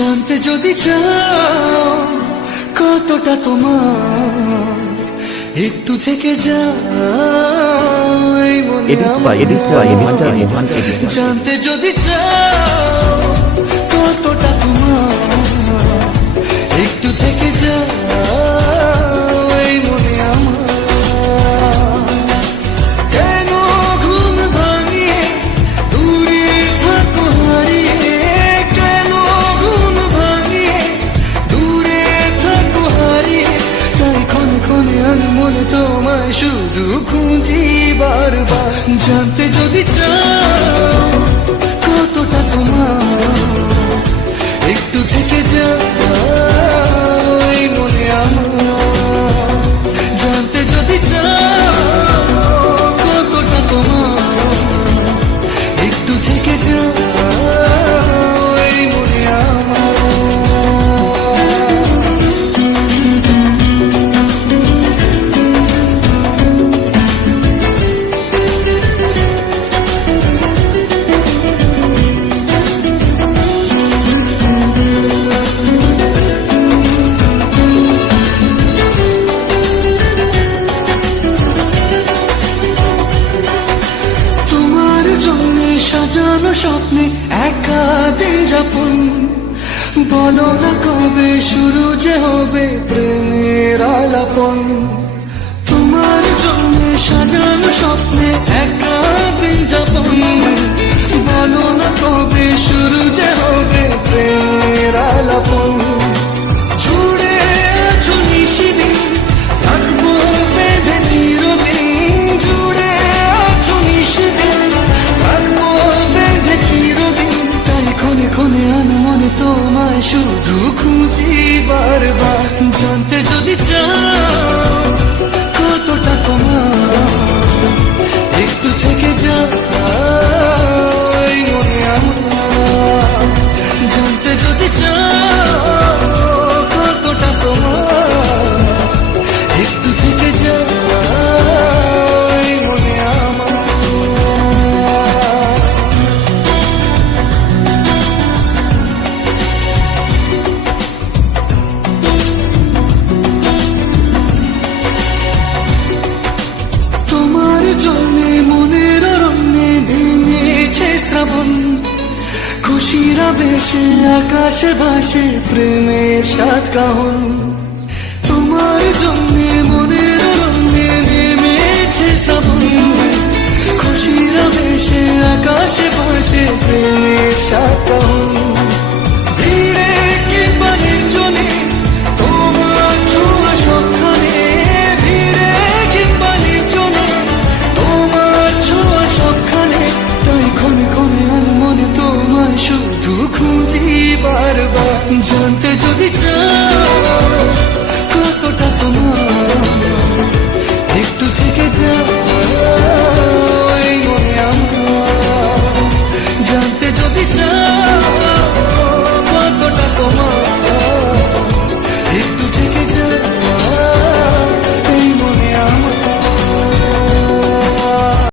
জানতে যদি চাও কতটা তোমার, একটু থেকে যাই মনে আমার। জানতে যদি চাও কতটা তোমার, একটু থেকে যাই মনে আমার। কেন ঘুম ভাঙিয়ে দূরে থাকো হারিয়ে, কেন ঘুম ভাঙিয়ে দূরে থাকো হারিয়ে, তাই ক্ষণে ক্ষণে আমি মনে তোমায় শুধু খুঁজি বারবার। জানতে যদি চাও কতটা তোমার, একটু থেকে যাই মনে আমার। জানতে যদি চাও কতটা তোমার, একটু থেকে যাই মনে আমার। সাজানো স্বপ্নে একা দিন যাপন, বলো না কবে শুরু যে হবে প্রেমের আলাপন। তোমার জন্য সাজানো স্বপ্নে একা দিন যাপন, বলো না কবে শুরু যে হবে প্রেমের আলাপন। জুড়ে আছো নিশিদিন, থাকবো বেঁধে চিরদিন। জুড়ে আছো নিশিদিন, থাকবো বেঁধে চিরদিন। তাই ক্ষণে ক্ষণে আমি মনে তোমায় শুধু খুঁজি বারবার। জানতে যদি চাও কতটা তোমার, একটু থেকে যাই মনে আমার। জানতে যদি চাও কতটা তোমার, একটু থেকে যাই মনে আমার। তোমার জন্যে মনের অরণ্যে ভেঙেছে শ্রাবণ, খুশির আবেশে আকাশে ভাসে প্রেমের সাত কাহন। তোমার জন্যে মনের অরণ্যে নেমেছে শ্রাবণ, খুশির আবেশে আকাশে ভাসে প্রেমের সাত কাহন। ভিড়ে কিংবা নির্জনে তোমার ছোঁয়া সবখানে, ভিড়ে কিংবা নির্জনে তোমার ছোঁয়া সবখানে। তাই ক্ষণে ক্ষণে আমি মনে তোমায় শুধু খুঁজি বারবার। জানতে যদি চাও কতটা তোমার, একটু থেকে যাই মনে আমার। জানতে যদি চাও